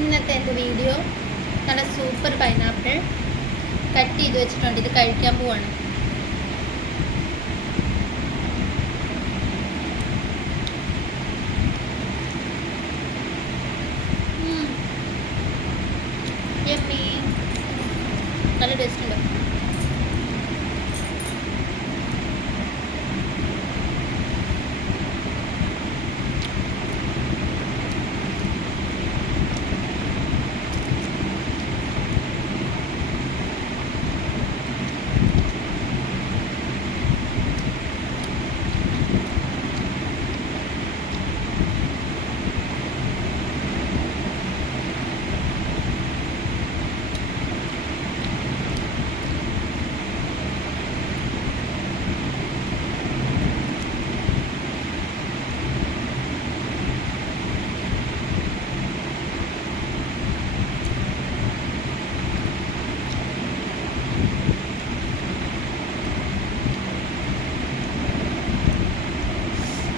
ഇന്നത്തെ എൻ്റെ വീഡിയോ നല്ല സൂപ്പർ പൈനാപ്പിൾ കട്ട് ചെയ്ത് വെച്ചിട്ടുണ്ട്. ഇത് കഴിക്കാൻ പോവാണ്. നല്ല ടേസ്റ്റ് ഉണ്ട്.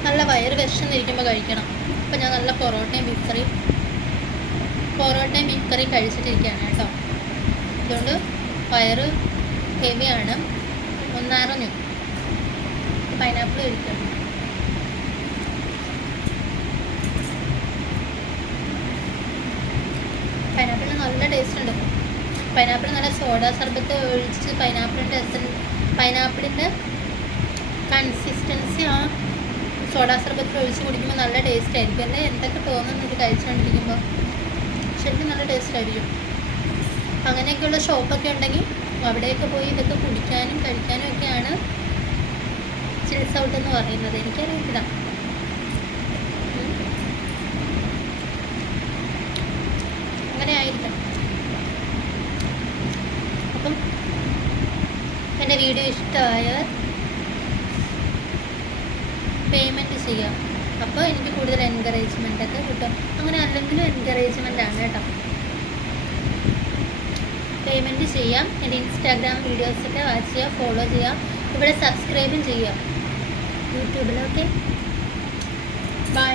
നല്ല വയറ് വിശന്നിരിക്കുമ്പോൾ കഴിക്കണം. അപ്പം ഞാൻ നല്ല പൊറോട്ടയും ബീഫ് കറിയും കഴിച്ചിട്ടിരിക്കുകയാണ് കേട്ടോ. അതുകൊണ്ട് വയറ് ഹെവിയാണ്. ഒന്നറിഞ്ഞു പൈനാപ്പിൾ കഴിക്കണം. പൈനാപ്പിളിന് നല്ല ടേസ്റ്റ് ഉണ്ട്. പൈനാപ്പിൾ നല്ല സോഡ സർബത്ത് ഒഴിച്ച് പൈനാപ്പിളിൻ്റെ കൺസിസ്റ്റൻസി ആ സോഡാ സർബത്തിൽ ഒഴിച്ച് കുടിക്കുമ്പോൾ നല്ല ടേസ്റ്റ് ആയിരിക്കും. അല്ലേ എന്തൊക്കെ തോന്നുന്നു ഇത് കഴിച്ചുകൊണ്ടിരിക്കുമ്പോൾ. ശരിക്കും നല്ല ടേസ്റ്റ് ആയിരിക്കും. അങ്ങനെയൊക്കെയുള്ള ഷോപ്പൊക്കെ ഉണ്ടെങ്കിൽ അവിടെയൊക്കെ പോയി ഇതൊക്കെ കുടിക്കാനും കഴിക്കാനും ഒക്കെയാണ് ചിൽസ് ഔട്ട് എന്ന് പറയുന്നത്. എനിക്കറിയില്ല. അങ്ങനെ ആയിരിക്കും. അപ്പം എൻ്റെ വീഡിയോ ഇഷ്ടമായാൽ പേയ്മെൻറ്റ് ചെയ്യാം. അപ്പോൾ എനിക്ക് കൂടുതൽ എൻകറേജ്മെൻറ്റൊക്കെ കിട്ടും. അങ്ങനെ അല്ലെങ്കിലും എൻകറേജ്മെൻറ്റാണ് കേട്ടോ. പേയ്മെൻറ്റ് ചെയ്യാം. എൻ്റെ ഇൻസ്റ്റാഗ്രാം വീഡിയോസൊക്കെ വാച്ച് ചെയ്യുക, ഫോളോ ചെയ്യുക. ഇവിടെ സബ്സ്ക്രൈബും ചെയ്യുക യൂട്യൂബിൽ. Okay, by.